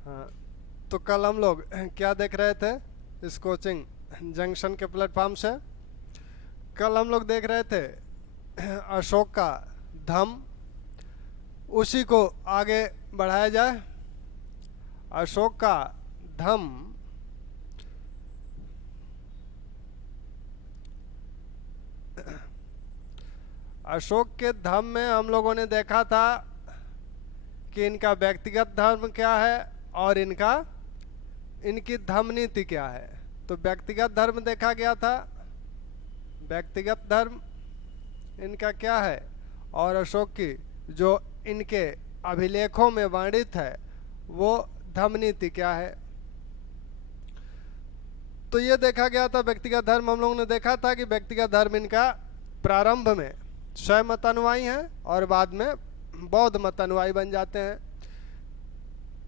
हाँ, तो कल हम लोग क्या देख रहे थे इस कोचिंग जंक्शन के प्लेटफॉर्म से? कल हम लोग देख रहे थे अशोक का धम्म, उसी को आगे बढ़ाया जाए। अशोक का धम्म अशोक के धम्म में हम लोगों ने देखा था कि इनका व्यक्तिगत धर्म क्या है और इनकी धम्म नीति क्या है। तो व्यक्तिगत धर्म देखा गया था, व्यक्तिगत धर्म इनका क्या है, और अशोक की जो इनके अभिलेखों में वर्णित है वो धम्म नीति क्या है। तो ये देखा गया था व्यक्तिगत धर्म। हम लोगों ने देखा था कि व्यक्तिगत धर्म इनका प्रारंभ में शैव मत अनुयायी हैं और बाद में बौद्ध मत अनुयायी बन जाते हैं।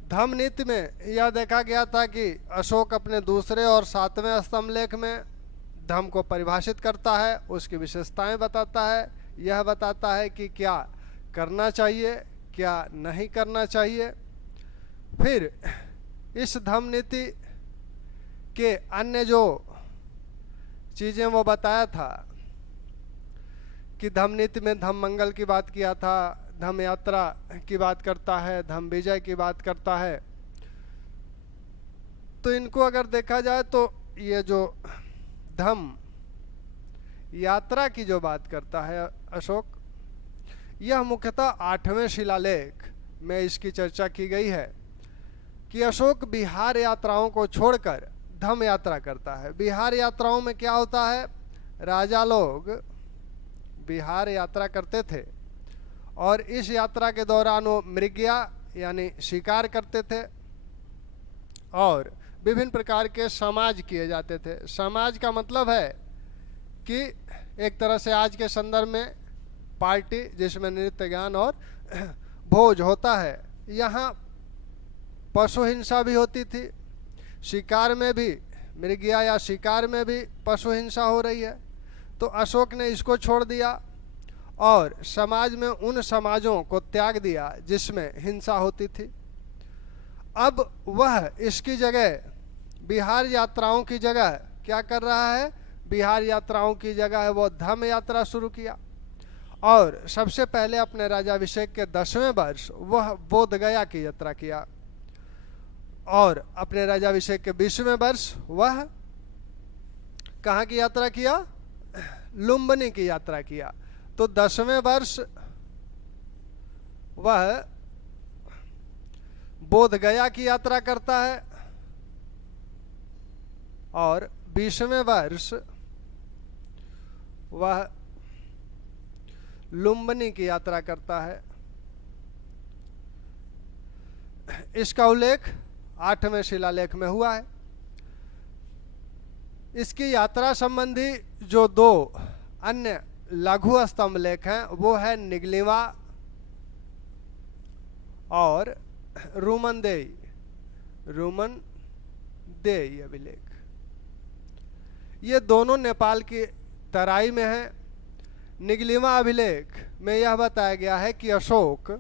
धम्म नीति में यह देखा गया था कि अशोक अपने दूसरे और 7वें स्तंभ लेख में धम्म को परिभाषित करता है, उसकी विशेषताएं बताता है, यह बताता है कि क्या करना चाहिए क्या नहीं करना चाहिए। फिर इस धम्म नीति के अन्य जो चीज़ें वो बताया था कि धम्म नीति में धम्म मंगल की बात किया था, धम्म यात्रा की बात करता है, धम्म विजय की बात करता है। तो इनको अगर देखा जाए तो ये जो धम्म यात्रा की जो बात करता है अशोक, यह मुख्यतः 8वें शिलालेख में इसकी चर्चा की गई है कि अशोक बिहार यात्राओं को छोड़कर धम्म यात्रा करता है। बिहार यात्राओं में क्या होता है, राजा लोग बिहार यात्रा करते थे और इस यात्रा के दौरान वो मृगया यानी शिकार करते थे और विभिन्न प्रकार के समाज किए जाते थे। समाज का मतलब है कि एक तरह से आज के संदर्भ में पार्टी जिसमें नृत्य गान और भोज होता है। यहाँ पशु हिंसा भी होती थी, शिकार में भी मृगया या शिकार में भी पशु हिंसा हो रही है। तो अशोक ने इसको छोड़ दिया और समाज में उन समाजों को त्याग दिया जिसमें हिंसा होती थी। अब वह इसकी जगह बिहार यात्राओं की जगह क्या कर रहा है, बिहार यात्राओं की जगह वो धम्म यात्रा शुरू किया। और सबसे पहले अपने राजाभिषेक के 10वें वर्ष वह बोध गया की यात्रा किया और अपने राजाभिषेक के 20वें वर्ष वह कहाँ की यात्रा किया, लुम्बिनी की यात्रा किया। तो 10वें वर्ष वह बोध गया की यात्रा करता है और 20वें वर्ष वह लुम्बिनी की यात्रा करता है। इसका उल्लेख 8वें शिलालेख में हुआ है। इसकी यात्रा संबंधी जो 2 अन्य लघु स्तंभ लेख हैं वो है निगलिवा और रूमनदेई अभिलेख। ये दोनों नेपाल की तराई में हैं। निगलिवा अभिलेख में यह बताया गया है कि अशोक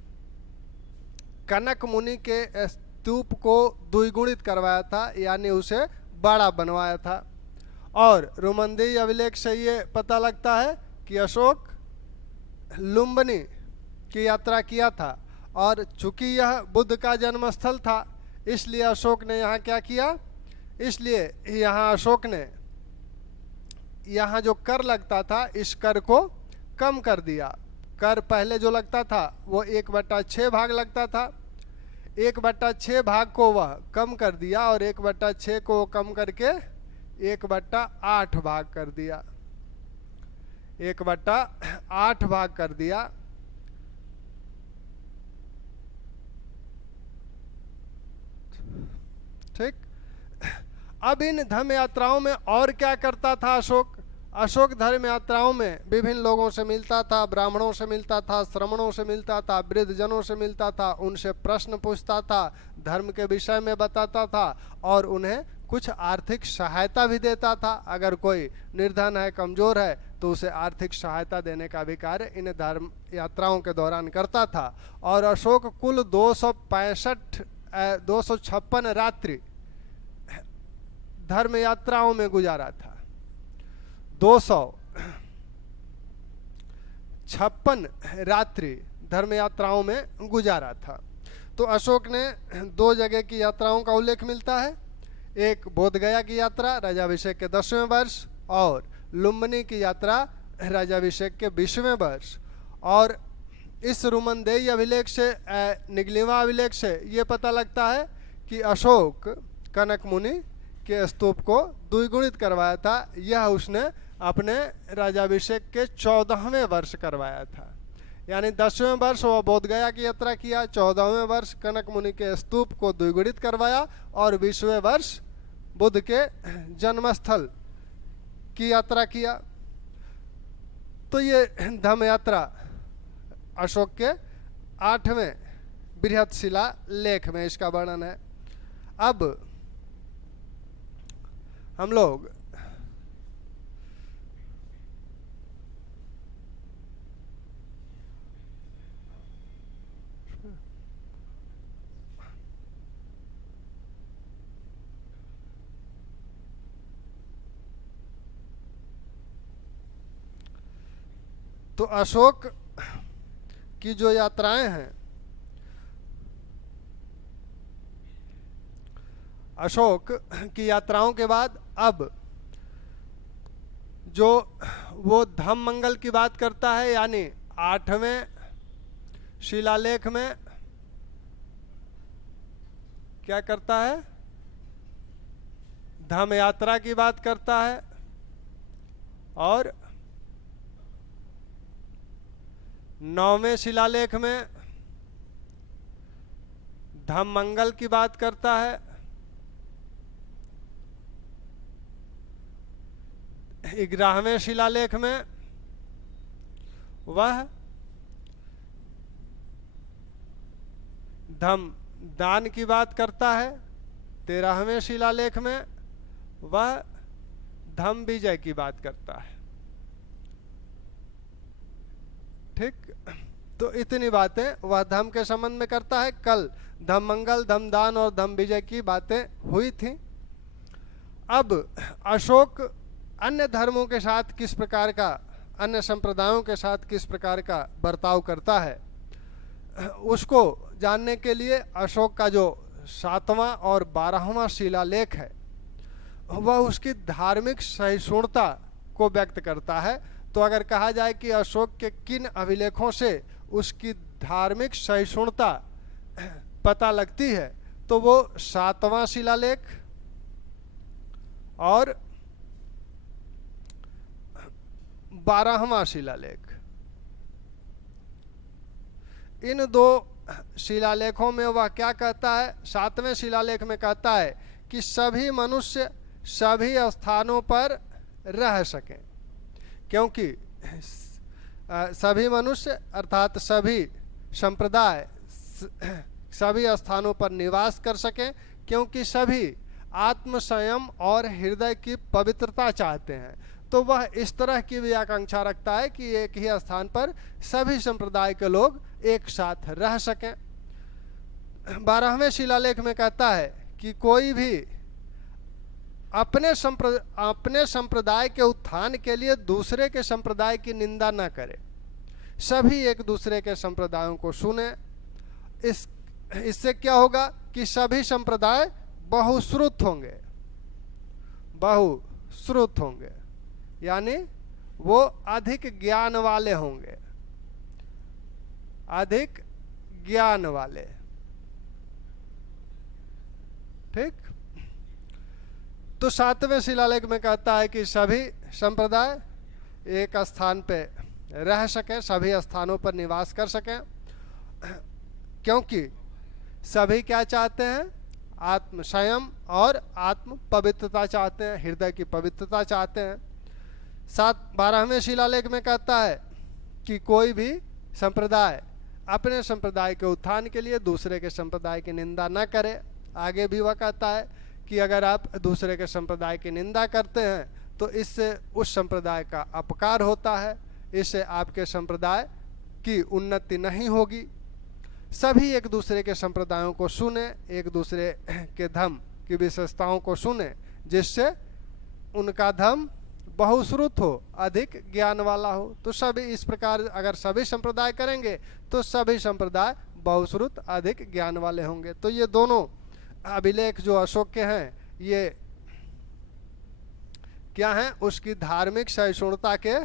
कनक मुनि के स्तूप को द्विगुणित करवाया था, यानी उसे बड़ा बनवाया था। और रूमनदेई अभिलेख से ये पता लगता है कि अशोक लुम्बिनी की यात्रा किया था और चूंकि यह बुद्ध का जन्मस्थल था इसलिए अशोक ने यहाँ क्या किया, इसलिए यहाँ अशोक ने यहाँ जो कर लगता था इस कर को कम कर दिया। कर पहले जो लगता था वो 1/6 भाग लगता था, 1/6 भाग को वह कम कर दिया और 1/6 को कम करके 1/8 भाग कर दिया, 1/8 भाग कर दिया। ठीक। अब इन धर्म यात्राओं में और क्या करता था अशोक? अशोक धर्म यात्राओं में विभिन्न लोगों से मिलता था, ब्राह्मणों से मिलता था, श्रमणों से मिलता था, वृद्धजनों से मिलता था, उनसे प्रश्न पूछता था, धर्म के विषय में बताता था और उन्हें कुछ आर्थिक सहायता भी देता था। अगर कोई निर्धन है, कमजोर है तो उसे आर्थिक सहायता देने का भी कार्य इन धर्म यात्राओं के दौरान करता था। और अशोक कुल 265 256 रात्रि धर्म यात्राओं में गुजारा था। 256 रात्रि धर्म यात्राओं में गुजारा था। तो अशोक ने 2 जगह की यात्राओं का उल्लेख मिलता है, एक बोधगया की यात्रा राजाभिषेक के 10वें वर्ष और लुम्बिनी की यात्रा राजाभिषेक के 20वें वर्ष। और इस रुमनदेही अभिलेख से निगलिवा अभिलेख से ये पता लगता है कि अशोक कनक मुनि के स्तूप को द्विगुणित करवाया था। यह उसने अपने राजाभिषेक के 14वें वर्ष करवाया था। यानी 10वें वर्ष वो बोधगया की यात्रा किया, 14वें वर्ष कनक मुनि के स्तूप को द्विगुणित करवाया और 20वें वर्ष बुद्ध के जन्मस्थल की यात्रा किया। तो ये धम्म यात्रा अशोक के 8वें बृहत शिला लेख में इसका वर्णन है। अब हम लोग तो अशोक की जो यात्राएं हैं, अशोक की यात्राओं के बाद अब जो वो धम्म मंगल की बात करता है, यानी 8वें शिलालेख में क्या करता है, धम्म यात्रा की बात करता है और 9वें शिलालेख में धम्म मंगल की बात करता है। 11वें शिलालेख में वह धम्म दान की बात करता है। 13वें शिलालेख में वह धम्म विजय की बात करता है। ठीक, तो इतनी बातें वह धम्म के संबंध में करता है। कल धम्म मंगल, धम्म दान और धम्म विजय की बातें हुई थी। अब अशोक अन्य धर्मों के साथ किस प्रकार का, अन्य संप्रदायों के साथ किस प्रकार का बर्ताव करता है, उसको जानने के लिए अशोक का जो 7वां और 12वां शिलालेख है वह उसकी धार्मिक सहिष्णुता को व्यक्त करता है। तो अगर कहा जाए कि अशोक के किन अभिलेखों से उसकी धार्मिक सहिष्णुता पता लगती है, तो वो 7वां शिलालेख और 12वां शिलालेख, इन 2 शिलालेखों में वह क्या कहता है। 7वें शिलालेख में कहता है कि सभी मनुष्य सभी स्थानों पर रह सकें, क्योंकि सभी मनुष्य अर्थात सभी संप्रदाय सभी स्थानों पर निवास कर सकें, क्योंकि सभी आत्म संयम और हृदय की पवित्रता चाहते हैं। तो वह इस तरह की भी आकांक्षा रखता है कि एक ही स्थान पर सभी संप्रदाय के लोग एक साथ रह सकें। 12वें शिलालेख में कहता है कि कोई भी अपने संप्रदाय के उत्थान के लिए दूसरे के संप्रदाय की निंदा न करे, सभी एक दूसरे के संप्रदायों को सुने। इससे क्या होगा कि सभी संप्रदाय बहुश्रुत होंगे, बहुश्रुत होंगे, यानी वो अधिक ज्ञान वाले होंगे, अधिक ज्ञान वाले। ठीक, तो 7वें शिलालेख में कहता है कि सभी संप्रदाय एक स्थान पे रह सकें, सभी स्थानों पर निवास कर सकें, क्योंकि सभी क्या चाहते हैं, आत्म संयम और आत्म पवित्रता चाहते हैं, हृदय की पवित्रता चाहते हैं। 12वें शिलालेख में कहता है कि कोई भी संप्रदाय अपने संप्रदाय के उत्थान के लिए दूसरे के संप्रदाय की निंदा न करे। आगे भी वह कहता है कि अगर आप दूसरे के संप्रदाय की निंदा करते हैं तो इससे उस संप्रदाय का अपकार होता है, इससे आपके संप्रदाय की उन्नति नहीं होगी। सभी एक दूसरे के संप्रदायों को सुने, एक दूसरे के धर्म की विशेषताओं को सुने, जिससे उनका धर्म बहुश्रुत हो, अधिक ज्ञान वाला हो। तो सभी इस प्रकार अगर सभी संप्रदाय करेंगे तो सभी संप्रदाय बहुश्रुत अधिक ज्ञान वाले होंगे। तो ये दोनों अभिलेख जो अशोक के हैं ये क्या हैं? उसकी धार्मिक सहिष्णुता के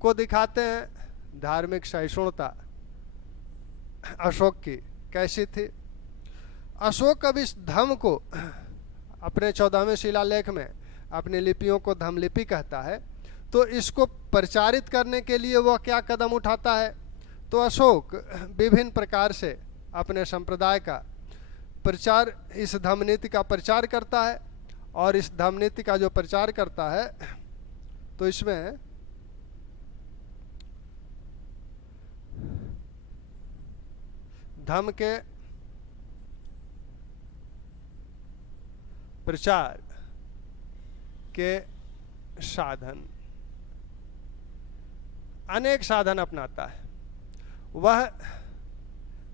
को दिखाते हैं। धार्मिक सहिष्णुता अशोक की कैसी थी? अशोक अब इस धम्म को अपने 14वें शिलालेख में अपनी लिपियों को धम्मलिपि कहता है। तो इसको प्रचारित करने के लिए वह क्या कदम उठाता है? तो अशोक विभिन्न प्रकार से अपने संप्रदाय का प्रचार, इस धम्मनीति का प्रचार करता है। और इस धम्मनीति का जो प्रचार करता है तो इसमें धम्म के प्रचार के साधन, अनेक साधन अपनाता है। वह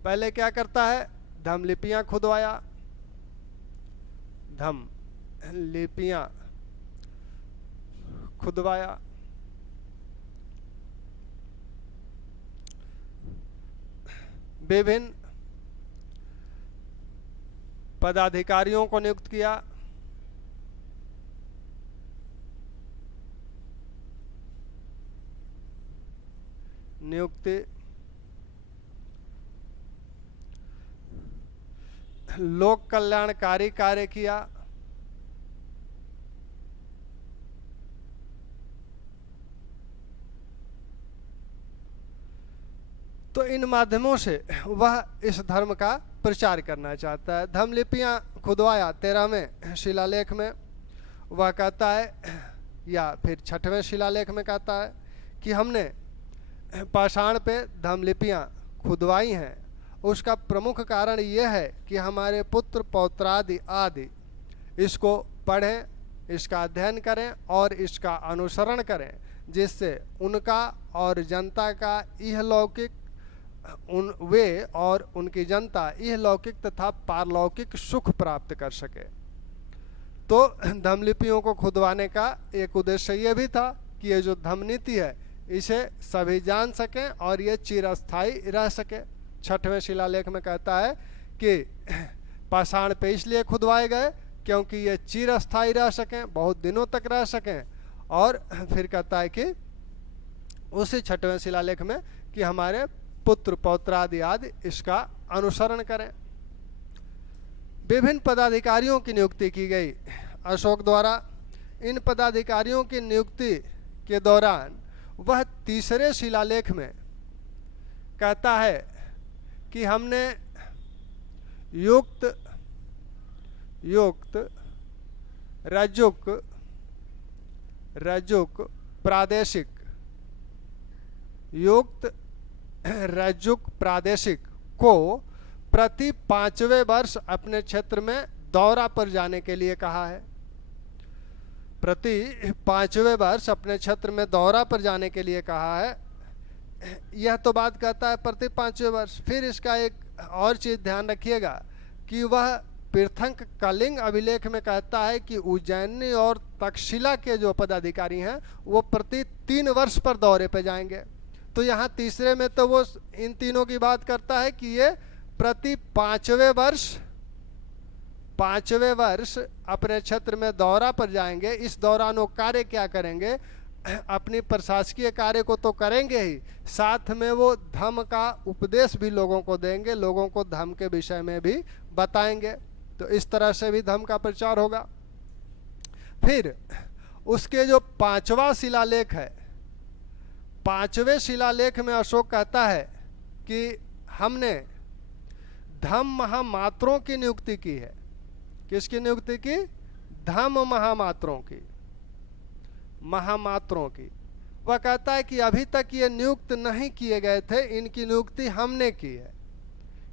पहले क्या करता है? धम्म लिपियां खुदवाया, धम्म लिपियां खुदवाया, विभिन्न पदाधिकारियों को नियुक्त किया, नियुक्ति लोक कल्याणकारी कार्य किया, तो इन माध्यमों से वह इस धर्म का प्रचार करना चाहता है। धम्म लिपियां खुदवाया 13वें शिलालेख में वह कहता है, या फिर 6वें शिलालेख में कहता है कि हमने पाषाण पे धम्म लिपियां खुदवाई हैं। उसका प्रमुख कारण यह है कि हमारे पुत्र पौत्रादि आदि इसको पढ़ें, इसका अध्ययन करें और इसका अनुसरण करें, जिससे उनका और जनता का इहलौकिक वे और उनकी जनता इहलौकिक तथा पारलौकिक सुख प्राप्त कर सके। तो धम्म लिपियों को खुदवाने का एक उद्देश्य ये भी था कि ये जो धम्म नीति है इसे सभी जान सकें और ये चिरस्थायी रह सके। 6वें शिलालेख में कहता है कि पाषाण पे इसलिए खुदवाए गए क्योंकि ये चिरस्थायी रह सकें, बहुत दिनों तक रह सकें। और फिर कहता है कि उसी 6वें शिलालेख में कि हमारे पुत्र पौत्रादि आदि इसका अनुसरण करें। विभिन्न पदाधिकारियों की नियुक्ति की गई अशोक द्वारा। इन पदाधिकारियों की नियुक्ति के दौरान वह 3रे शिलालेख में कहता है कि हमने युक्त रजुक प्रादेशिक, युक्त रजुक प्रादेशिक को प्रति 5वें वर्ष अपने क्षेत्र में दौरा पर जाने के लिए कहा है। प्रति 5वें वर्ष अपने क्षेत्र में दौरा पर जाने के लिए कहा है। यह तो बात कहता है प्रति 5वें वर्ष। फिर इसका एक और चीज ध्यान रखिएगा कि वह तीर्थंक कलिंग अभिलेख में कहता है कि उज्जैनी और तक्षशिला के जो पदाधिकारी हैं वो प्रति 3 वर्ष पर दौरे पे जाएंगे। तो यहाँ 3रे में तो वो इन तीनों की बात करता है कि ये प्रति 5वें वर्ष अपने क्षेत्र में दौरा पर जाएंगे। इस दौरान वो कार्य क्या करेंगे? अपनी प्रशासकीय कार्य को तो करेंगे ही, साथ में वो धम्म का उपदेश भी लोगों को देंगे, लोगों को धम्म के विषय में भी बताएंगे। तो इस तरह से भी धम्म का प्रचार होगा। फिर उसके जो 5वां शिलालेख है, 5वें शिलालेख में अशोक कहता है कि हमने धम्म महामात्रों की नियुक्ति की है। किसकी नियुक्ति की? धम्म महामात्रों की। वह कहता है कि अभी तक ये नियुक्त नहीं किए गए थे, इनकी नियुक्ति हमने की है,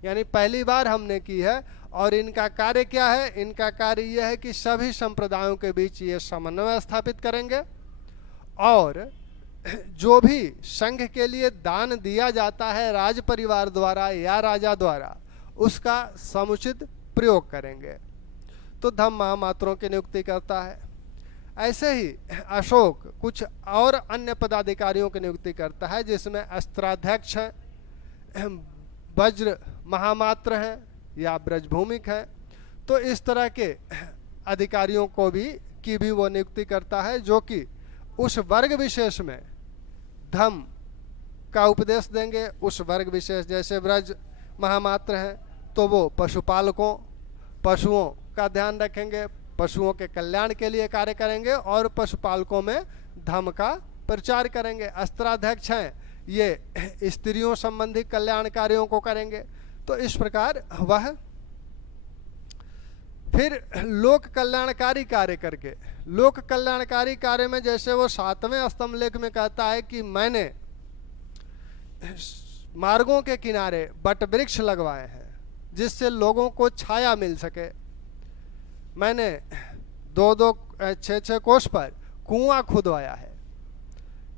यानी पहली बार हमने की है। और इनका कार्य क्या है? इनका कार्य यह है कि सभी संप्रदायों के बीच ये समन्वय स्थापित करेंगे और जो भी संघ के लिए दान दिया जाता है राज परिवार द्वारा या राजा द्वारा, उसका समुचित प्रयोग करेंगे। तो धम महामात्रों की नियुक्ति करता है। ऐसे ही अशोक कुछ और अन्य पदाधिकारियों की नियुक्ति करता है, जिसमें अस्त्राध्यक्ष है, वज्र महामात्र हैं या ब्रजभूमिक हैं। तो इस तरह के अधिकारियों को भी वो नियुक्ति करता है, जो कि उस वर्ग विशेष में धम का उपदेश देंगे। उस वर्ग विशेष जैसे ब्रज महामात्र हैं तो वो पशुपालकों, पशुओं का ध्यान रखेंगे, पशुओं के कल्याण के लिए कार्य करेंगे और पशुपालकों में धम का प्रचार करेंगे। अस्त्राध्यक्ष हैं, ये स्त्रियों संबंधी कल्याण कार्यों को करेंगे। तो इस प्रकार वह फिर लोक कल्याणकारी कार्य करके, लोक कल्याणकारी कार्य में जैसे वो 7वें स्तंभ लेख में कहता है कि मैंने मार्गों के किनारे बट वृक्ष लगवाए हैं जिससे लोगों को छाया मिल सके। मैंने 2-2 6-6 कोस पर कुआं खुदवाया है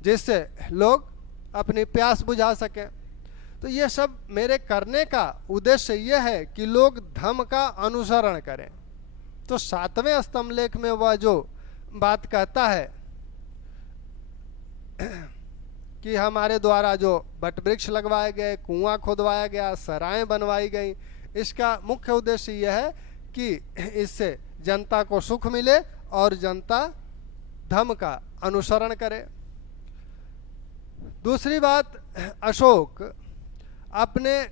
जिससे लोग अपनी प्यास बुझा सकें। तो ये सब मेरे करने का उद्देश्य यह है कि लोग धम का अनुसरण करें। तो 7वें स्तंभ लेख में वह जो बात कहता है कि हमारे द्वारा जो बट वृक्ष लगवाए गए, कुआं खुदवाया गया, सराएं बनवाई गई, इसका मुख्य उद्देश्य यह है कि इससे जनता को सुख मिले और जनता धम का अनुसरण करे। दूसरी बात, अशोक अपने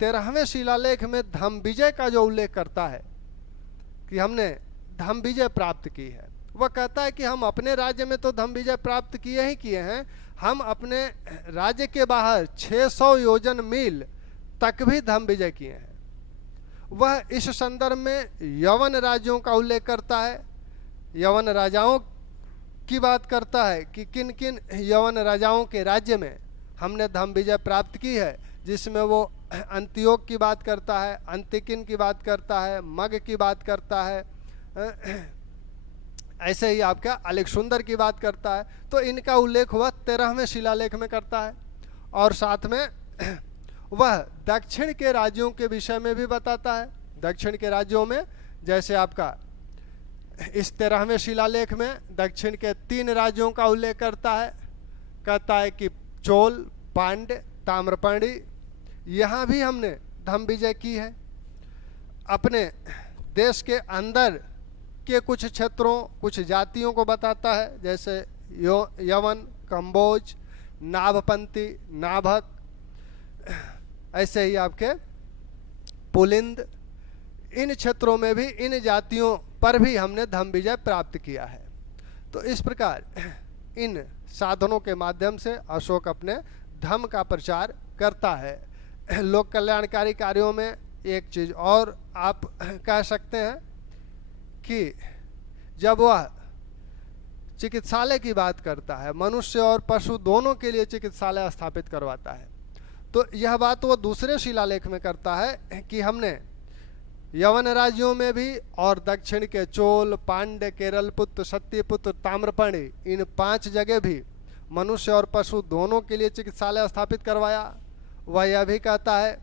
13वें शिलालेख में धम विजय का जो उल्लेख करता है कि हमने धम विजय प्राप्त की है, वह कहता है कि हम अपने राज्य में तो धम विजय प्राप्त किए ही किए हैं, हम अपने राज्य के बाहर 600 योजन मील तक भी धम विजय किए हैं। वह इस संदर्भ में यवन राज्यों का उल्लेख करता है, यवन राजाओं की बात करता है कि किन किन यवन राजाओं के राज्य में हमने धम विजय प्राप्त की है, जिसमें वो अंत्योक की बात करता है, अंतिकिन की बात करता है, मग की बात करता है, ऐसे ही आपका अलेक्सुंदर की बात करता है। तो इनका उल्लेख वह 13वें शिलालेख में करता है। और साथ में वह दक्षिण के राज्यों के विषय में भी बताता है। दक्षिण के राज्यों में जैसे आपका इस 13वें शिलालेख में दक्षिण के 3 राज्यों का उल्लेख करता है, कहता है कि चोल, पांड्य, ताम्रपर्णी, यहाँ भी हमने धम विजय की है। अपने देश के अंदर के कुछ क्षेत्रों, कुछ जातियों को बताता है, जैसे यवन, कंबोज, नाभपंथी, नाभक, ऐसे ही आपके पुलिंद, इन क्षेत्रों में भी, इन जातियों पर भी हमने धम विजय प्राप्त किया है। तो इस प्रकार इन साधनों के माध्यम से अशोक अपने धम का प्रचार करता है। लोक कल्याणकारी कार्यों में एक चीज़ और आप कह सकते हैं कि जब वह चिकित्सालय की बात करता है, मनुष्य और पशु दोनों के लिए चिकित्सालय स्थापित करवाता है, तो यह बात वो दूसरे शिलालेख में करता है कि हमने यवन राज्यों में भी और दक्षिण के चोल, पांड्य, केरलपुत्र, सत्यपुत्र, ताम्रपर्णी, इन 5 जगह भी मनुष्य और पशु दोनों के लिए चिकित्सालय स्थापित करवाया। वह यह भी कहता है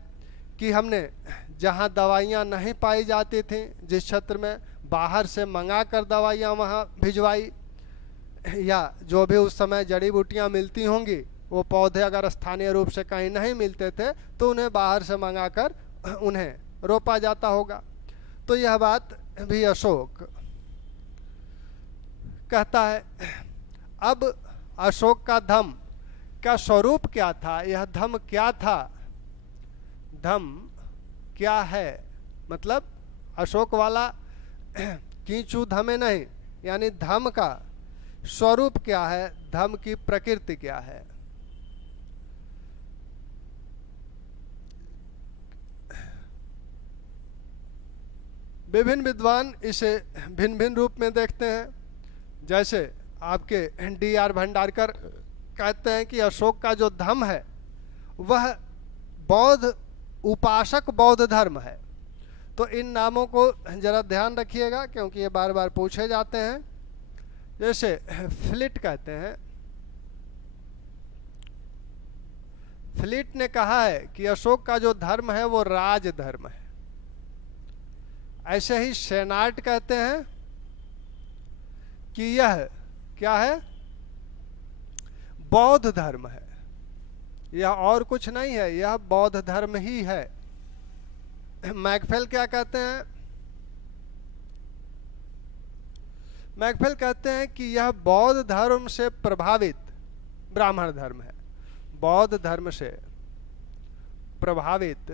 कि हमने जहाँ दवाइयाँ नहीं पाई जाती थीं, जिस क्षेत्र में, बाहर से मंगाकर दवाइयाँ वहाँ भिजवाई, या जो भी उस समय जड़ी बूटियाँ मिलती होंगी, वो पौधे अगर स्थानीय रूप से कहीं नहीं मिलते थे तो उन्हें बाहर से मंगाकर उन्हें रोपा जाता होगा। तो यह बात भी अशोक कहता है। अब अशोक का धम का स्वरूप क्या था, यह धम क्या था, धम क्या है, मतलब अशोक वाला कीचू धमे नहीं, यानी धम का स्वरूप क्या है, धम की प्रकृति क्या है। विभिन्न विद्वान इसे भिन्न भिन्न रूप में देखते हैं। जैसे आपके D.R. भंडारकर कहते हैं कि अशोक का जो धम है वह बौद्ध उपासक बौद्ध धर्म है। तो इन नामों को जरा ध्यान रखिएगा क्योंकि ये बार बार पूछे जाते हैं। जैसे फ्लिट कहते हैं फ्लीट ने कहा है कि अशोक का जो धर्म है वो राज धर्म है। ऐसे ही शेनार्ट कहते हैं कि यह क्या है, बौद्ध धर्म है, यह और कुछ नहीं है, यह बौद्ध धर्म ही है। मैकफेल क्या कहते हैं, मैकफेल कहते हैं कि यह बौद्ध धर्म से प्रभावित ब्राह्मण धर्म है, बौद्ध धर्म से प्रभावित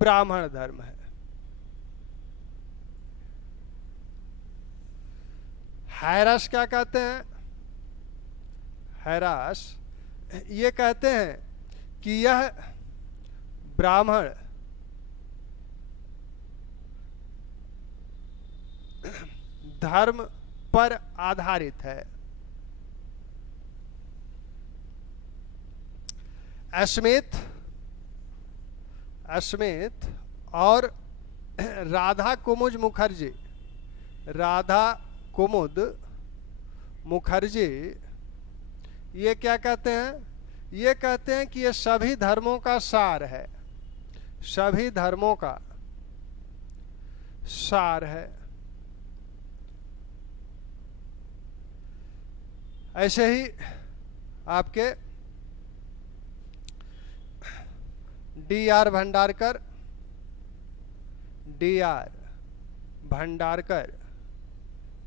ब्राह्मण धर्म है। हैरास क्या कहते हैं, हैरास ये कहते हैं कि यह ब्राह्मण धर्म पर आधारित है। स्मिथ और राधा कुमुद मुखर्जी, राधा कुमुद मुखर्जी ये क्या कहते हैं, ये कहते हैं कि ये सभी धर्मों का सार है, सभी धर्मों का सार है। ऐसे ही आपके डी.आर. भंडारकर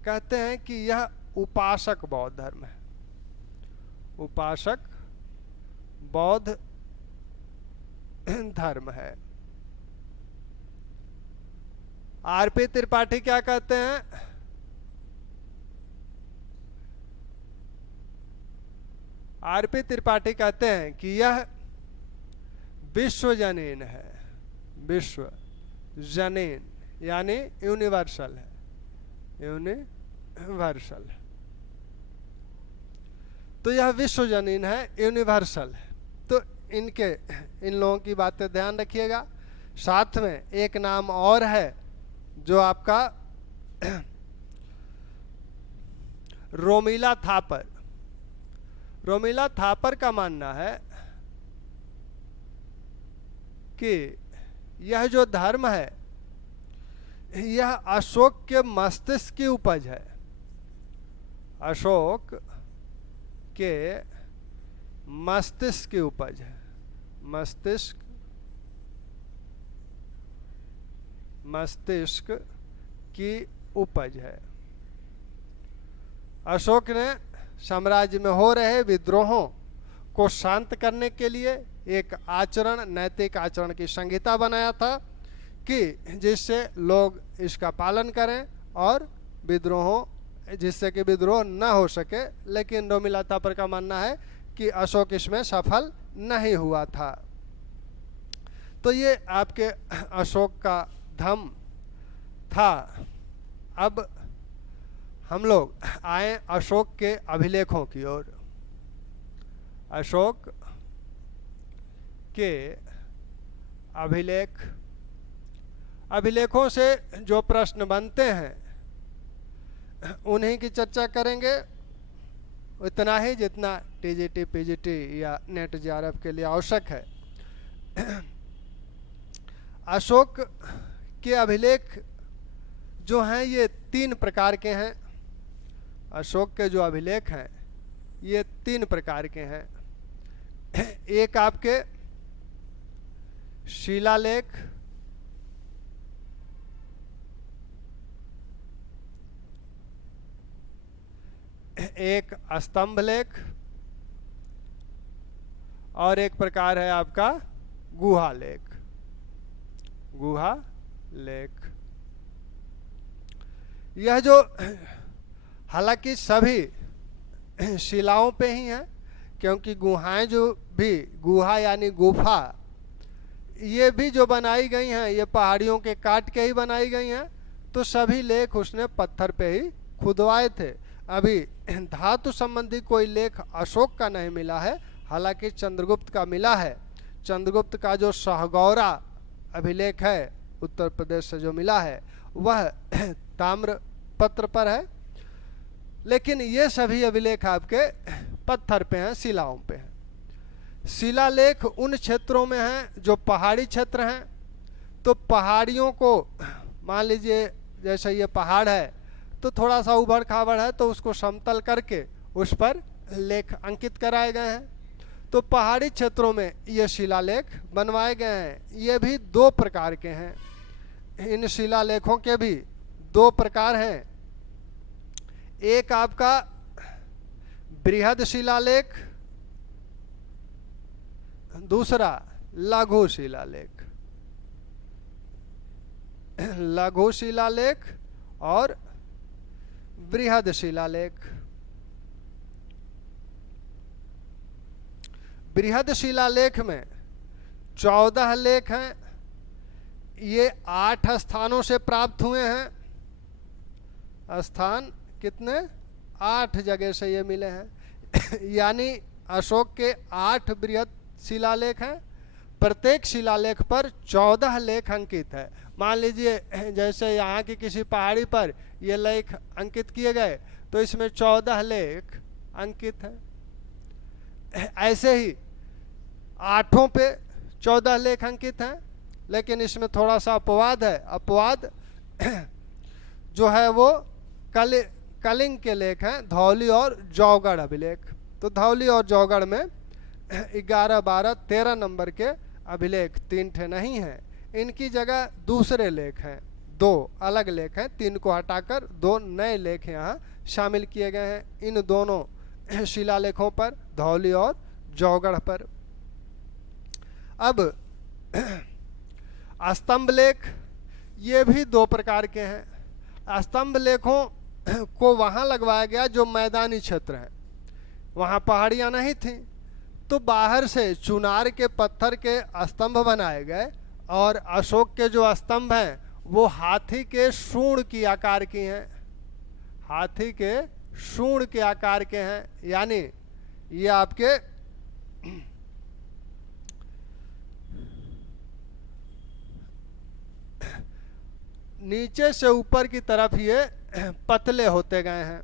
कहते हैं कि यह उपासक बौद्ध धर्म है, उपासक बौद्ध धर्म है। आर.पी. त्रिपाठी क्या कहते हैं, आर.पी. त्रिपाठी कहते हैं कि यह विश्वजनीन है, विश्वजनीन यानी यूनिवर्सल है, यूनिवर्सल है। तो यह विश्वजनीन है, यूनिवर्सल है। तो इन लोगों की बातें ध्यान रखिएगा। साथ में एक नाम और है जो आपका रोमिला थापर। रोमिला थापर का मानना है कि यह जो धर्म है यह अशोक के मस्तिष्क की उपज है, अशोक के मस्तिष्क की उपज है, मस्तिष्क की उपज है। अशोक ने साम्राज्य में हो रहे विद्रोहों को शांत करने के लिए एक आचरण, नैतिक आचरण की संहिता बनाया था कि जिससे लोग इसका पालन करें और विद्रोहों, जिससे कि विद्रोह न हो सके। लेकिन रोमिला थापर का मानना है कि अशोक इसमें सफल नहीं हुआ था। तो ये आपके अशोक का धम्म था। अब हम लोग आए अशोक के अभिलेखों की ओर। अशोक के अभिलेखों से जो प्रश्न बनते हैं उन्हीं की चर्चा करेंगे, उतना ही जितना टीजीटी, पीजीटी या नेट जेआरएफ के लिए आवश्यक है। अशोक के अभिलेख जो हैं ये 3 प्रकार के हैं। अशोक के जो अभिलेख हैं ये 3 प्रकार के हैं। एक आपके शिलालेख, एक स्तंभ लेख और एक प्रकार है आपका गुहा लेख। गुहा लेख यह जो हालांकि सभी शिलाओं पे ही हैं, क्योंकि गुहाएं जो भी, गुहा यानी गुफा, ये भी जो बनाई गई हैं ये पहाड़ियों के काट के ही बनाई गई हैं। तो सभी लेख उसने पत्थर पे ही खुदवाए थे। अभी धातु संबंधी कोई लेख अशोक का नहीं मिला है, हालांकि चंद्रगुप्त का मिला है। चंद्रगुप्त का जो सहगौरा अभिलेख है उत्तर प्रदेश से जो मिला है वह ताम्र पत्र पर है। लेकिन ये सभी अभिलेख आपके पत्थर पे हैं, शिलाओं पे हैं। शिलालेख उन क्षेत्रों में हैं जो पहाड़ी क्षेत्र हैं। तो पहाड़ियों को मान लीजिए जैसे ये पहाड़ है तो थोड़ा सा उबड़ खाबड़ है, तो उसको समतल करके उस पर लेख अंकित कराए गए हैं। तो पहाड़ी क्षेत्रों में ये शिलालेख बनवाए गए हैं। ये भी दो प्रकार के हैं। इन शिलालेखों के भी दो प्रकार हैं। एक आपका बृहद शिलालेख, दूसरा लघु शिलालेख। लघु शिलालेख और बृहद शिलालेख। बृहद शिलालेख में 14 लेख हैं। ये 8 स्थानों से प्राप्त हुए हैं। स्थान कितने? 8 जगह से ये मिले हैं। यानी अशोक के 8 बृहद शिलालेख हैं। प्रत्येक शिलालेख पर 14 लेख अंकित है। मान लीजिए जैसे यहाँ की किसी पहाड़ी पर ये लेख अंकित किए गए तो इसमें 14 लेख अंकित है। ऐसे ही 8 पे 14 लेख अंकित हैं। लेकिन इसमें थोड़ा सा अपवाद है। अपवाद जो है वो कलिंग के लेख हैं, धौली और जौगढ़ अभिलेख। तो धौली और जौगढ़ में 11, 12, 13 नंबर के अभिलेख 3 ठे नहीं हैं। इनकी जगह दूसरे लेख हैं, 2 अलग लेख हैं। 3 को हटाकर 2 नए लेख यहाँ शामिल किए गए हैं इन दोनों शिलालेखों पर, धौली और जौगढ़ पर। अब स्तंभ लेख, ये भी 2 प्रकार के हैं। स्तंभ लेखों को वहाँ लगवाया गया जो मैदानी क्षेत्र है, वहाँ पहाड़ियाँ नहीं थी, तो बाहर से चुनार के पत्थर के स्तंभ बनाए गए। और अशोक के जो स्तंभ हैं वो हाथी के सूंड की आकार की हैं। हाथी के सूंड के आकार के हैं। यानी ये आपके नीचे से ऊपर की तरफ ये पतले होते गए हैं।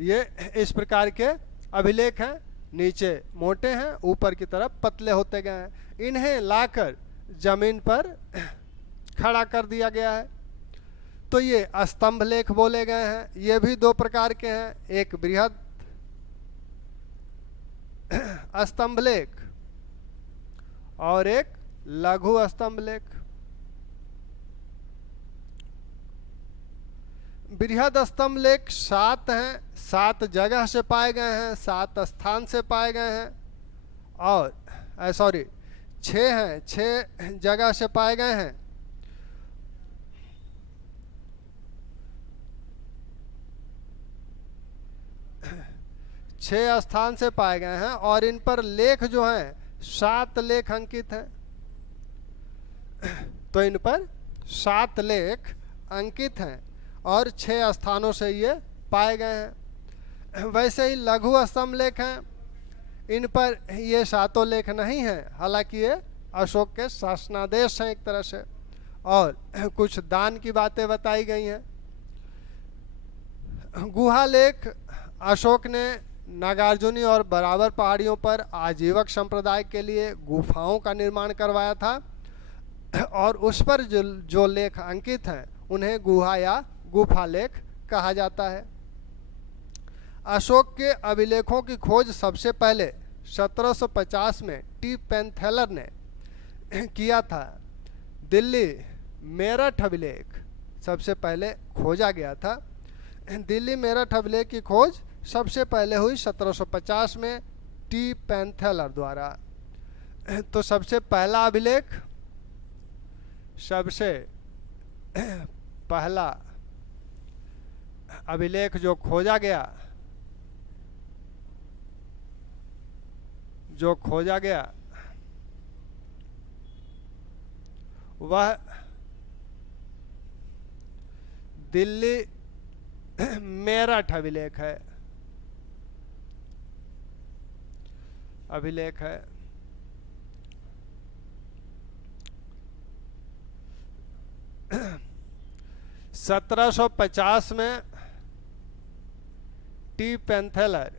ये इस प्रकार के अभिलेख हैं, नीचे मोटे हैं, ऊपर की तरफ पतले होते गए हैं। इन्हें लाकर जमीन पर खड़ा कर दिया गया है, तो ये स्तंभ लेख बोले गए हैं। ये भी 2 प्रकार के हैं, एक बृहद स्तंभ लेख और एक लघु स्तंभ लेख। बृहद स्तंभ लेख 7 हैं, 7 जगह से पाए गए हैं, 7 स्थान से पाए गए हैं। और 6 हैं, 6 जगह से पाए गए हैं। छह स्थान से पाए गए हैं और इन पर लेख जो हैं 7 लेख अंकित हैं। तो इन पर 7 लेख अंकित हैं और 6 स्थानों से ये पाए गए हैं। वैसे ही लघु स्तंभ लेख हैं, इन पर ये 7 लेख नहीं हैं, हालांकि ये अशोक के शासनादेश हैं एक तरह से, और कुछ दान की बातें बताई गई हैं। गुहा लेख, अशोक ने नागार्जुनी और बराबर पहाड़ियों पर आजीवक संप्रदाय के लिए गुफाओं का निर्माण करवाया था और उस पर जो लेख अंकित हैं उन्हें गुहा या गुफा लेख कहा जाता है। अशोक के अभिलेखों की खोज सबसे पहले 1750 में टी पेंथेलर ने किया था। दिल्ली मेरठ अभिलेख सबसे पहले खोजा गया था। दिल्ली मेरठ अभिलेख की खोज सबसे पहले हुई 1750 में टी पेंथेलर द्वारा। तो सबसे पहला अभिलेख, सबसे पहला अभिलेख जो खोजा गया वह दिल्ली मेरठ अभिलेख है। अभिलेख है 1750 में टी पेंथेलर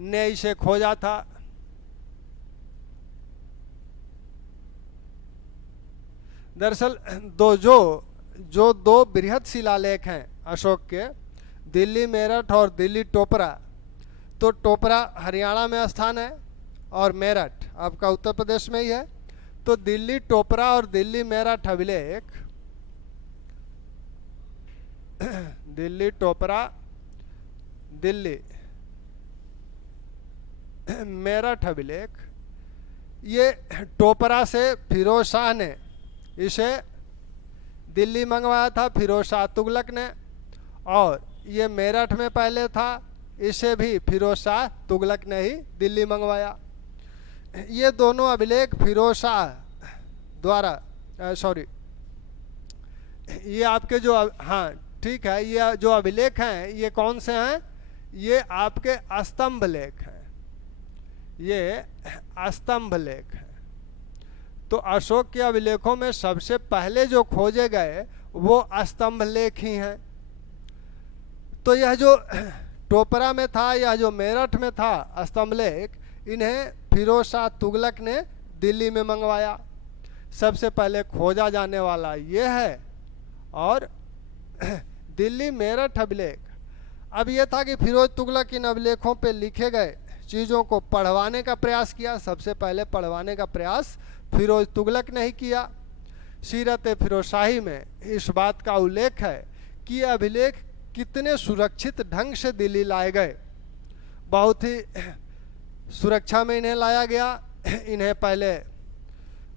ने इसे खोजा था। दरअसल जो दो बृहद शिलालेख हैं अशोक के, दिल्ली मेरठ और दिल्ली टोपरा, तो टोपरा हरियाणा में स्थान है और मेरठ आपका उत्तर प्रदेश में ही है। तो दिल्ली टोपरा और दिल्ली मेरठ अभिलेख, दिल्ली टोपरा दिल्ली मेरठ अभिलेख, ये टोपरा से फिरोज शाह ने इसे दिल्ली मंगवाया था, फिरोज शाह तुगलक ने, और ये मेरठ में पहले था, इसे भी फिरोज शाह तुगलक ने ही दिल्ली मंगवाया। ये दोनों अभिलेख फिरोज शाह द्वारा सॉरी ये आपके जो हाँ ठीक है, ये जो अभिलेख हैं ये कौन से हैं? ये आपके स्तंभ लेख हैं, ये स्तंभ लेख हैं। तो अशोक के अभिलेखों में सबसे पहले जो खोजे गए वो स्तंभ लेख ही हैं। तो यह जो टोपरा में था, यह जो मेरठ में था स्तंभ लेख, इन्हें फिरोज शाह तुगलक ने दिल्ली में मंगवाया। सबसे पहले खोजा जाने वाला ये है। और दिल्ली मेरठ अभिलेख, अब यह था कि फिरोज तुगलक इन अभिलेखों पे लिखे गए चीज़ों को पढ़वाने का प्रयास किया। सबसे पहले पढ़वाने का प्रयास फिरोज तुगलक ने ही किया। सीरत फिरोजशाही में इस बात का उल्लेख है कि ये अभिलेख कितने सुरक्षित ढंग से दिल्ली लाए गए। बहुत ही सुरक्षा में इन्हें लाया गया। इन्हें पहले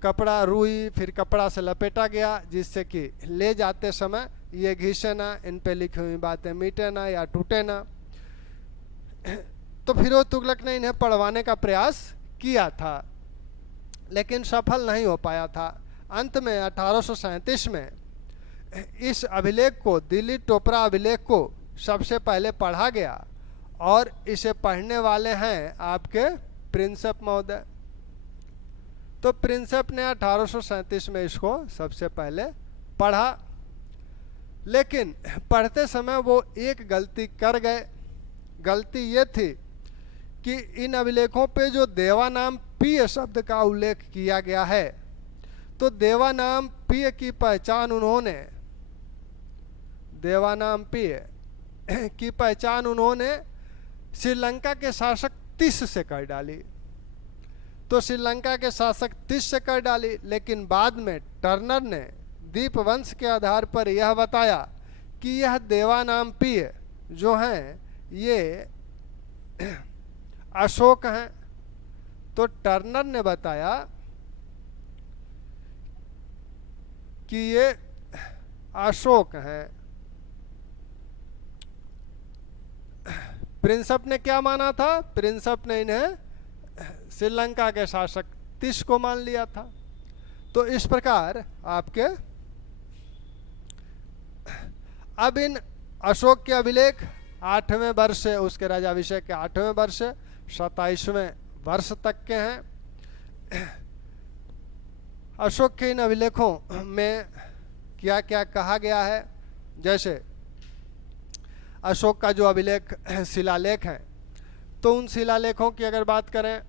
कपड़ा, रुई, फिर कपड़ा से लपेटा गया, जिससे कि ले जाते समय ये घिसे ना, इन पे लिखी हुई बातें मिटे ना या टूटे ना। तो फिरोज तुगलक ने इन्हें पढ़वाने का प्रयास किया था, लेकिन सफल नहीं हो पाया था। अंत में 1837 में इस अभिलेख को, दिल्ली टोपरा अभिलेख को सबसे पहले पढ़ा गया, और इसे पढ़ने वाले हैं आपके प्रिंसेप महोदय। तो प्रिंसेप ने 1837 में इसको सबसे पहले पढ़ा, लेकिन पढ़ते समय वो एक गलती कर गए। गलती ये थी कि इन अभिलेखों पे जो देवानाम प्रिय शब्द का उल्लेख किया गया है, तो देवानाम प्रिय की पहचान उन्होंने, देवानाम प्रिय की पहचान उन्होंने श्रीलंका के शासक तिस से कर डाली। तो श्रीलंका के शासक तिस से कर डाली, लेकिन बाद में टर्नर ने दीपवंश के आधार पर यह बताया कि यह देवानाम प्रिय जो हैं ये अशोक हैं। तो टर्नर ने बताया कि ये अशोक हैं। प्रिंसेप ने क्या माना था? प्रिंसेप ने इन्हें श्रीलंका के शासक तिस को मान लिया था। तो इस प्रकार आपके अब इन अशोक के अभिलेख 8वें वर्ष से, उसके राजाभिषेक के 8वें वर्ष से 27वें वर्ष तक के हैं। अशोक के इन अभिलेखों में क्या क्या कहा गया है? जैसे अशोक का जो अभिलेख शिलालेख है, तो उन शिलालेखों की अगर बात करें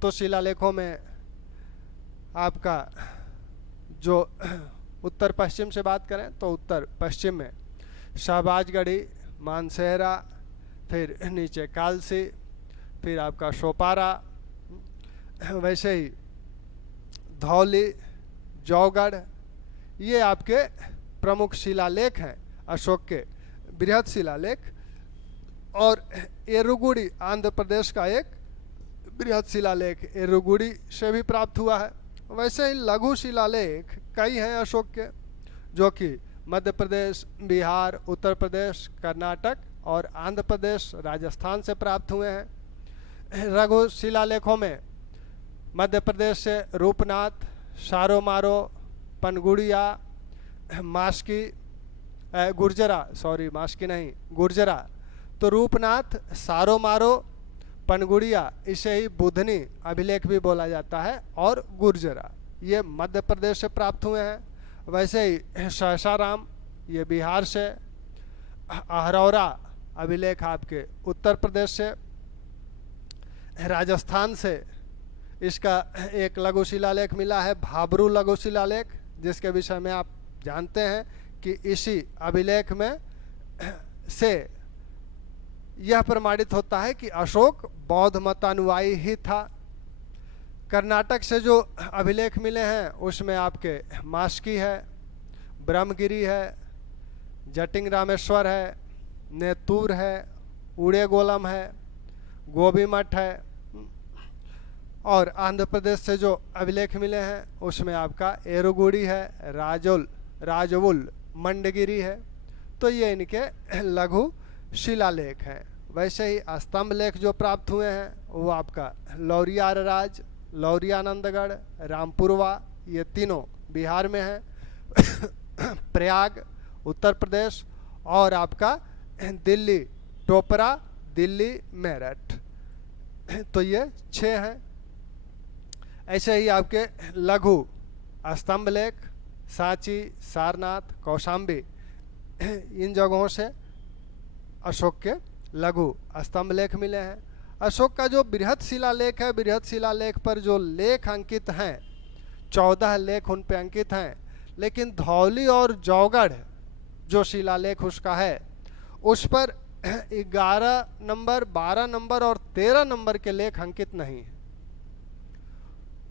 तो शिलालेखों में आपका जो उत्तर पश्चिम से बात करें तो उत्तर पश्चिम में शहबाजगढ़ी, मानसेहरा, फिर नीचे कालसी, फिर आपका सोपारा, वैसे ही धौली, जौगढ़, ये आपके प्रमुख शिलालेख हैं अशोक के, बृहद शिलालेख। और एरुगुड़ी आंध्र प्रदेश का एक बृहद शिलालेख एरुगुड़ी से भी प्राप्त हुआ है। वैसे ही लघु शिलालेख कई हैं अशोक के, जो कि मध्य प्रदेश, बिहार, उत्तर प्रदेश, कर्नाटक और आंध्र प्रदेश, राजस्थान से प्राप्त हुए हैं। लघु शिलालेखों में मध्य प्रदेश से रूपनाथ, सारोमारो, पनगुड़िया, मास्की, गुर्जरा, सॉरी मास्की नहीं, गुर्जरा। तो रूपनाथ, सारोमारो, पनगुड़िया, इसे ही बुधनी अभिलेख भी बोला जाता है, और गुर्जरा, ये मध्य प्रदेश से प्राप्त हुए हैं। वैसे ही सहसाराम, ये बिहार से, अहरौरा अभिलेख आपके उत्तर प्रदेश से, राजस्थान से इसका एक लघु शिलालेख मिला है, भाबरू लघु शिलालेख, जिसके विषय में आप जानते हैं कि इसी अभिलेख में से यह प्रमाणित होता है कि अशोक बौद्ध मतानुयायी ही था। कर्नाटक से जो अभिलेख मिले हैं उसमें आपके मास्की है, ब्रह्मगिरी है, जटिंग रामेश्वर है, नेतूर है, उड़ेगोलम है, गोभी मठ है। और आंध्र प्रदेश से जो अभिलेख मिले हैं उसमें आपका एरुगुड़ी है, राजवुल मंडगिरी है। तो ये इनके लघु शिलालेख हैं। वैसे ही स्तंभ लेख जो प्राप्त हुए हैं वो आपका लौरिया राज, लौरियानंदगढ़, रामपुरवा, ये तीनों बिहार में हैं। प्रयाग उत्तर प्रदेश, और आपका दिल्ली टोपरा, दिल्ली मेरठ। तो ये 6 हैं। ऐसे ही आपके लघु स्तंभ लेख सांची, सारनाथ, कौशाम्बी, इन जगहों से अशोक के लघु स्तंभ लेख मिले हैं। अशोक का जो बृहद शिलालेख है, बृहद शिलालेख पर जो लेख अंकित हैं 14 लेख उन पे अंकित हैं, लेकिन धौली और जौगढ़ जो शिलालेख उसका है उस पर 11 नंबर, 12 नंबर और 13 नंबर के लेख अंकित नहीं है।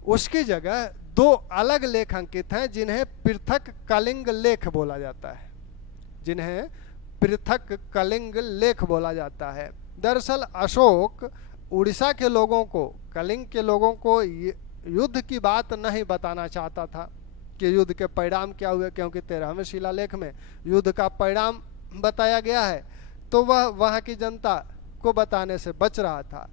उसकी जगह 2 अलग लेख अंकित हैं जिन्हें पृथक कलिंग लेख बोला जाता है, जिन्हें पृथक कलिंग लेख बोला जाता है। दरअसल अशोक उड़ीसा के लोगों को, कलिंग के लोगों को युद्ध की बात नहीं बताना चाहता था कि युद्ध के परिणाम क्या हुए, क्योंकि 13वें शिलालेख में युद्ध का परिणाम बताया गया है, तो वह वहाँ की जनता को बताने से बच रहा था।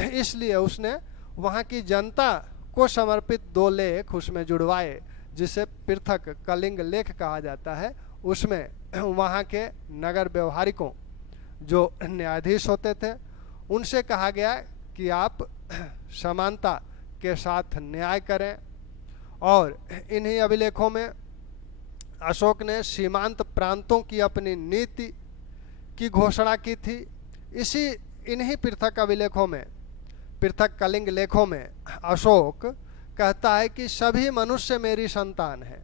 इसलिए उसने वहाँ की जनता को समर्पित 2 लेख उसमें जुड़वाए, जिसे पृथक कलिंग लेख कहा जाता है। उसमें वहाँ के नगर व्यवहारिकों जो न्यायाधीश होते थे उनसे कहा गया कि आप समानता के साथ न्याय करें। और इन्हीं अभिलेखों में अशोक ने सीमांत प्रांतों की अपनी नीति की घोषणा की थी। इन्हीं पृथक अभिलेखों में, पृथक कलिंग लेखों में अशोक कहता है कि सभी मनुष्य मेरी संतान है।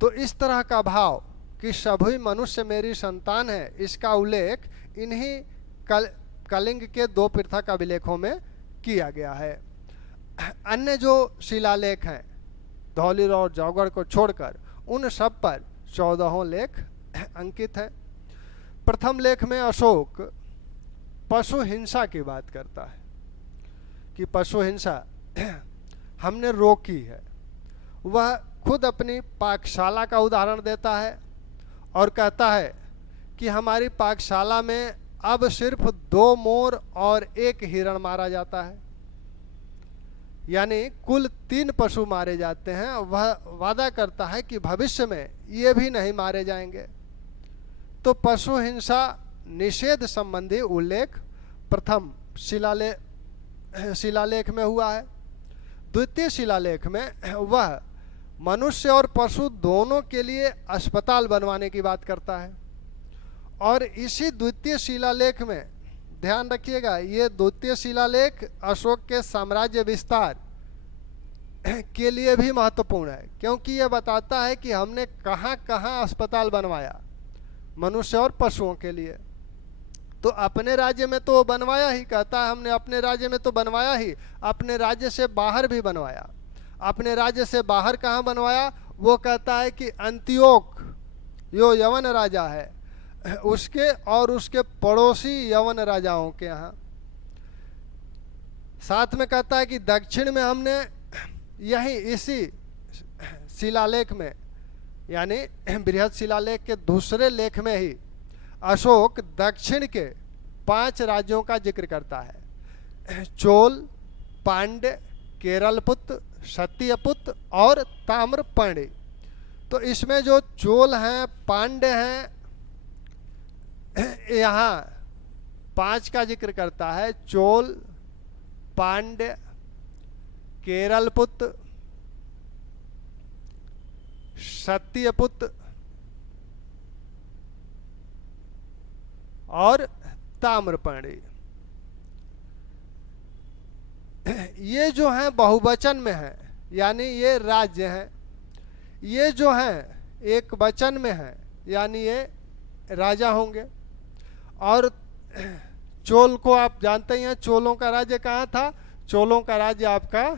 तो इस तरह का भाव कि सभी मनुष्य मेरी संतान है, इसका उल्लेख इन्हीं कलिंग के 2 पृथक अभिलेखों में किया गया है। अन्य जो शिलालेख हैं धौली और जौगढ़ को छोड़कर उन सब पर 14 लेख अंकित हैं। प्रथम लेख में अशोक पशु हिंसा की बात करता है कि पशु हिंसा हमने रोकी है। वह खुद अपनी पाकशाला का उदाहरण देता है और कहता है कि हमारी पाकशाला में अब सिर्फ 2 मोर और 1 हिरण मारा जाता है, यानी कुल 3 पशु मारे जाते हैं। वह वादा करता है कि भविष्य में ये भी नहीं मारे जाएंगे। तो पशु हिंसा निषेध संबंधी उल्लेख प्रथम शिलालेख में हुआ है। द्वितीय शिलालेख में वह मनुष्य और पशु दोनों के लिए अस्पताल बनवाने की बात करता है। और इसी द्वितीय शिलालेख में ध्यान रखिएगा, ये द्वितीय शिलालेख अशोक के साम्राज्य विस्तार के लिए भी महत्वपूर्ण है, क्योंकि ये बताता है कि हमने कहाँ कहाँ अस्पताल बनवाया मनुष्य और पशुओं के लिए। तो अपने राज्य में तो बनवाया ही, कहता है हमने अपने राज्य में तो बनवाया ही, अपने राज्य से बाहर भी बनवाया। अपने राज्य से बाहर कहाँ बनवाया? वो कहता है कि अंतियोक जो यवन राजा है उसके और उसके पड़ोसी यवन राजाओं के यहाँ। साथ में कहता है कि दक्षिण में हमने यही इसी शिलालेख में, यानी बृहद शिलालेख के दूसरे लेख में ही अशोक दक्षिण के 5 राज्यों का जिक्र करता है, चोल, पांड्य, केरलपुत्र, क्षत्रियपुत्र और ताम्रपर्णी। तो इसमें जो चोल हैं, पांड्य हैं, यहाँ 5 का जिक्र करता है, चोल, पांड्य, केरलपुत्र, क्षत्रियपुत्र और ताम्रपर्णी। ये जो है बहुवचन में है, यानी ये राज्य हैं। ये जो है एक वचन में है, यानी ये राजा होंगे। और चोल को आप जानते ही हैं, चोलों का राज्य कहाँ था? चोलों का राज्य आपका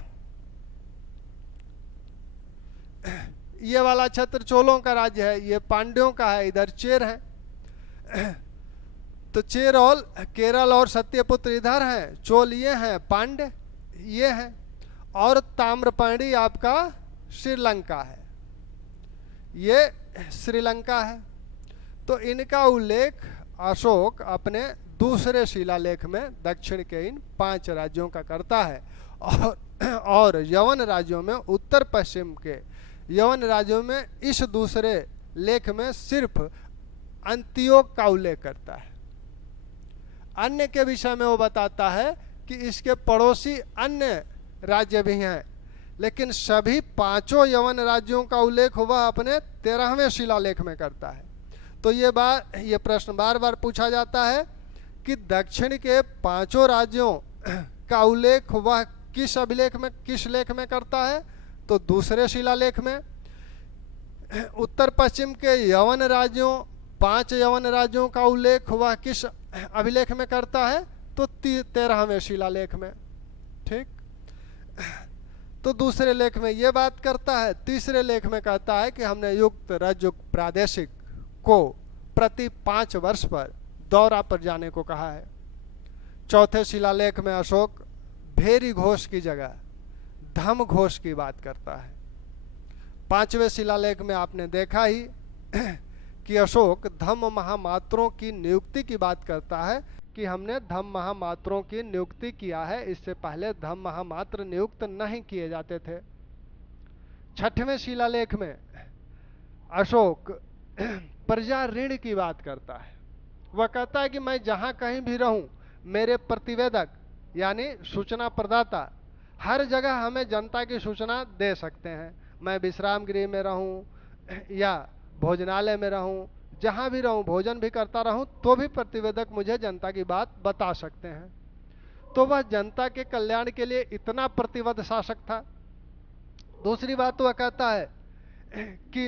ये वाला क्षेत्र चोलों का राज्य है, ये पांड्यों का है, इधर चेर है। तो चेर और केरल और सत्यपुत्र इधर हैं, चोल ये हैं, पांड्य ये हैं, और ताम्रपर्णी आपका श्रीलंका है, ये श्रीलंका है। तो इनका उल्लेख अशोक अपने दूसरे शिलालेख में दक्षिण के इन 5 राज्यों का करता है। और यवन राज्यों में, उत्तर पश्चिम के यवन राज्यों में इस दूसरे लेख में सिर्फ अंत्योक का उल्लेख करता है। अन्य के विषय में वो बताता है कि इसके पड़ोसी अन्य राज्य भी हैं, लेकिन सभी 5 यवन राज्यों का उल्लेख वह अपने 13वें शिलालेख में करता है। तो ये प्रश्न बार बार पूछा जाता है कि दक्षिण के 5 राज्यों का उल्लेख वह किस अभिलेख में, किस लेख में करता है? तो दूसरे शिलालेख में। उत्तर पश्चिम के यवन राज्यों, 5 यवन राज्यों का उल्लेख वह किस अभिलेख में करता है? तो 13वें शिलालेख में। ठीक, तो दूसरे लेख में ये बात करता है। तीसरे लेख में कहता है कि हमने युक्त राज्य प्रादेशिक को प्रति 5 वर्ष पर दौरा पर जाने को कहा है। चौथे शिलालेख में अशोक भेरी घोष की जगह धम घोष की बात करता है। 5वें शिलालेख में आपने देखा ही कि अशोक धम महामात्रों की नियुक्ति की बात करता है कि हमने धम महामात्रों की नियुक्ति किया है, इससे पहले धम महामात्र नियुक्त नहीं किए जाते थे। 6वें शिलालेख में अशोक प्रजा ऋण की बात करता है। वह कहता है कि मैं जहां कहीं भी रहूं, मेरे प्रतिवेदक यानी सूचना प्रदाता हर जगह हमें जनता की सूचना दे सकते हैं। मैं विश्राम गृह में रहूं या भोजनालय में रहूं, जहां भी रहूं, भोजन भी करता रहूं, तो भी प्रतिवेदक मुझे जनता की बात बता सकते हैं। तो वह जनता के कल्याण के लिए इतना प्रतिबद्ध शासक था। दूसरी बात वह कहता है कि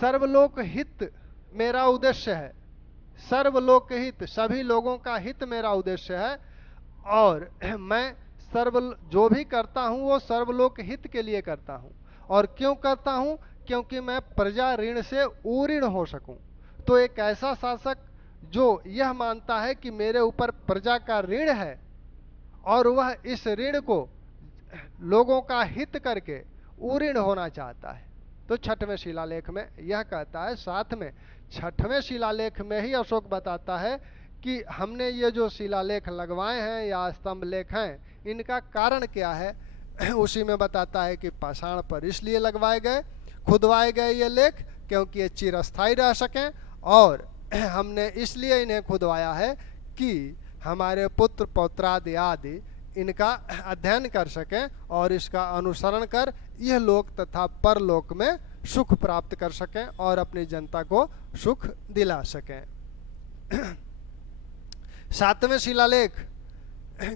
सर्वलोक हित मेरा उद्देश्य है। सर्वलोक हित, सभी लोगों का हित मेरा उद्देश्य है, और मैं जो भी करता हूं वो सर्वलोक हित के लिए करता हूं। और क्यों करता हूं? क्योंकि मैं प्रजा ऋण से उऋण हो सकूं। तो एक ऐसा शासक जो यह मानता है कि मेरे ऊपर प्रजा का ऋण है और वह इस ऋण को लोगों का हित करके उऋण होना चाहता है, तो 6वें शिलालेख में यह कहता है। साथ में 6वें शिलालेख में ही अशोक बताता है कि हमने ये जो शिलालेख लगवाए हैं या स्तंभ लेख हैं, इनका कारण क्या है। उसी में बताता है कि पाषाण पर इसलिए लगवाए गए, खुदवाए गए ये लेख क्योंकि ये चिरस्थायी रह सकें, और हमने इसलिए इन्हें खुदवाया है कि हमारे पुत्र पौत्रादि आदि इनका अध्ययन कर सकें और इसका अनुसरण कर यह लोक तथा परलोक में सुख प्राप्त कर सकें और अपनी जनता को सुख दिला सकें। 7वें शिलालेख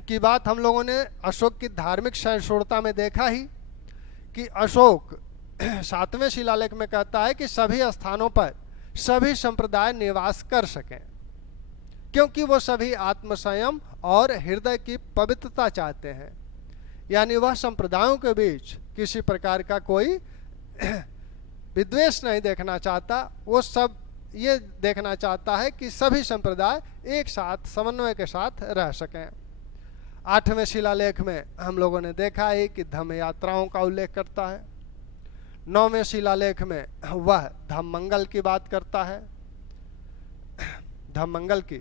की बात हम लोगों ने अशोक की धार्मिक सहिष्णुता में देखा ही कि अशोक 7वें शिलालेख में कहता है कि सभी स्थानों पर सभी संप्रदाय निवास कर सकें, क्योंकि वो सभी आत्मसंयम और हृदय की पवित्रता चाहते हैं। यानी वह संप्रदायों के बीच किसी प्रकार का कोई विद्वेष नहीं देखना चाहता, वो सब ये देखना चाहता है कि सभी संप्रदाय एक साथ समन्वय के साथ रह सकें। 8वें शिलालेख में हम लोगों ने देखा है कि धम्म यात्राओं का उल्लेख करता है। 9वें शिलालेख में वह धम्मंगल की बात करता है, धम्मंगल की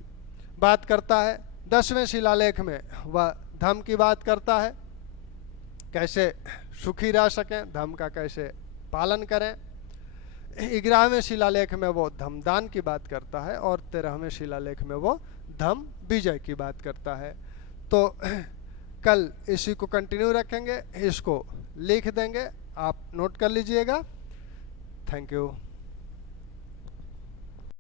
बात करता है। 10वें शिलालेख में वह धम्म की बात करता है, कैसे सुखी रह सकें, धम्म का कैसे पालन करें। 11वें शिलालेख में वो धम्मदान की बात करता है और 13वें शिलालेख में वो धम्म विजय की बात करता है। तो कल इसी को कंटिन्यू रखेंगे, इसको लिख देंगे, आप नोट कर लीजिएगा। Thank you.